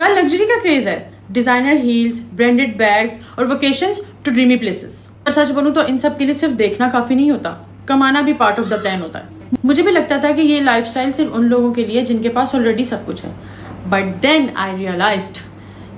कल लग्जरी का क्रेज है, डिजाइनर हील्स, ब्रांडेड बैग्स और वेकेशंस टू ड्रीमी प्लेसेस। पर सच बोलूं तो इन सब के लिए सिर्फ देखना काफी नहीं होता, कमाना भी पार्ट ऑफ द प्लान होता है। मुझे भी लगता था कि ये लाइफस्टाइल सिर्फ उन लोगों के लिए जिनके पास ऑलरेडी सब कुछ है, but then I realised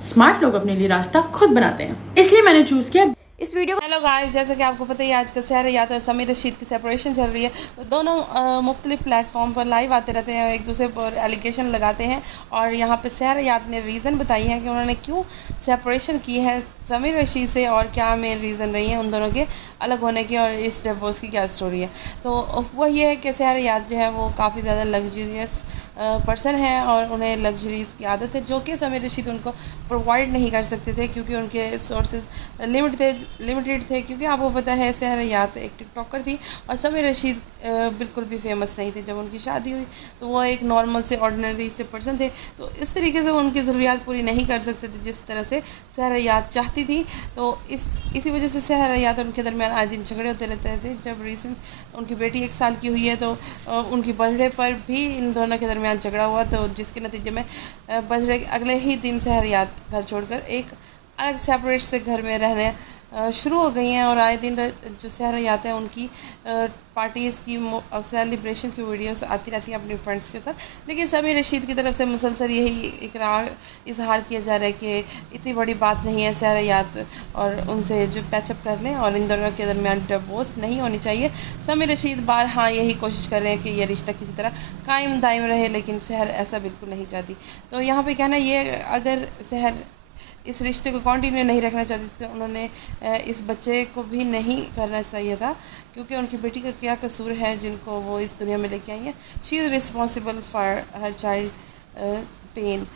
smart लोग अपने लिए रास्ता खुद बनाते हैं। इसलिए मैंने चूज किया इस वीडियो। हेलो गाइस, जैसा कि आपको पता ही आजकल सहर याद और समीर रशीद की सेपरेशन चल रही है, तो दोनों मुख्तलिफ प्लेटफॉर्म पर लाइव आते रहते हैं, एक दूसरे पर एलिगेशन लगाते हैं। और यहाँ पे सहर याद ने रीज़न बताई है कि उन्होंने क्यों सेपरेशन की है समीर रशीद से और क्या मेन रीज़न रही है उन दोनों के अलग होने की और इस डिवोर्स की क्या स्टोरी है। तो वह ये है कि सहर याद जो है वो काफ़ी ज़्यादा लग्जरियस पर्सन है और उन्हें लग्जरीज की आदत है जो कि समीर रशीद उनको प्रोवाइड नहीं कर सकते थे क्योंकि उनके सोर्सेज लिमिटेड थे। क्योंकि आपको पता है सहर याद एक टिकटॉकर थी और समीर रशीद बिल्कुल भी फेमस नहीं थे। जब उनकी शादी हुई तो वो एक नॉर्मल से ऑर्डिनरी से पर्सन थे, तो इस तरीके से वो उनकी ज़रूरियात पूरी नहीं कर सकते थे जिस तरह से सहर याद चाहती थी। तो इसी वजह से सहर याद और उनके दरमियान आए दिन झगड़े होते रहते थे। जब रिसेंट उनकी बेटी 1 साल की हुई है तो उनकी बर्थडे पर भी इन दोनों के दरमियान झगड़ा हुआ, तो जिसके नतीजे में बर्थडे के अगले ही दिन सहर याद घर छोड़कर एक अलग सेपरेट से घर में रहने शुरू हो गई हैं। और आए दिन जो सहर याद है उनकी पार्टीज़ की सेलिब्रेशन की वीडियोस आती रहती हैं अपने फ्रेंड्स के साथ। लेकिन समीर रशीद की तरफ से मुसलसल यही इजहार किया जा रहा है कि इतनी बड़ी बात नहीं है सहर याद और उनसे जो पैचअप कर लें और इन दोनों के दरमियान डिवोर्स नहीं होनी चाहिए। समीर रशीद बार हाँ यही कोशिश कर रहे हैं कि ये रिश्ता किसी तरह कायम दायम रहे, लेकिन सहर ऐसा बिल्कुल नहीं चाहती। तो यहाँ पे कहना ये, अगर सहर इस रिश्ते को कंटिन्यू नहीं रखना चाहती थी तो उन्होंने इस बच्चे को भी नहीं करना चाहिए था, क्योंकि उनकी बेटी का क्या कसूर है जिनको वो इस दुनिया में लेके आई है। She is responsible for her child pain.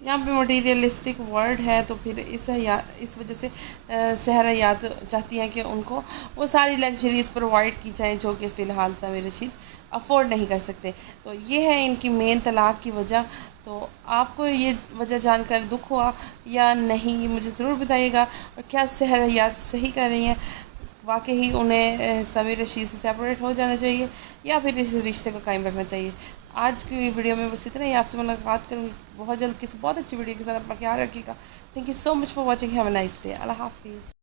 यहाँ पे मटीरियलिस्टिक वर्ड है, तो फिर इस वजह से सहरा याद चाहती हैं कि उनको वो सारी लग्जरीज प्रोवाइड की जाएँ जो कि फ़िलहाल समीर रशीद अफोर्ड नहीं कर सकते। तो ये है इनकी मेन तलाक की वजह। तो आपको ये वजह जानकर दुख हुआ या नहीं, मुझे ज़रूर बताइएगा। और क्या सहरा याद सही कर रही हैं, वाकई उन्हें समीर रशीद से सेपरेट हो जाना चाहिए या फिर इस रिश्ते को कायम रखना चाहिए। आज की वीडियो में बस इतना ही। आपसे मुलाकात करूँगी बहुत जल्द किसी बहुत अच्छी वीडियो के साथ। अपना ख्याल रखिएगा। Thank you so much for watching. Have a nice day. Allah हाफिज़।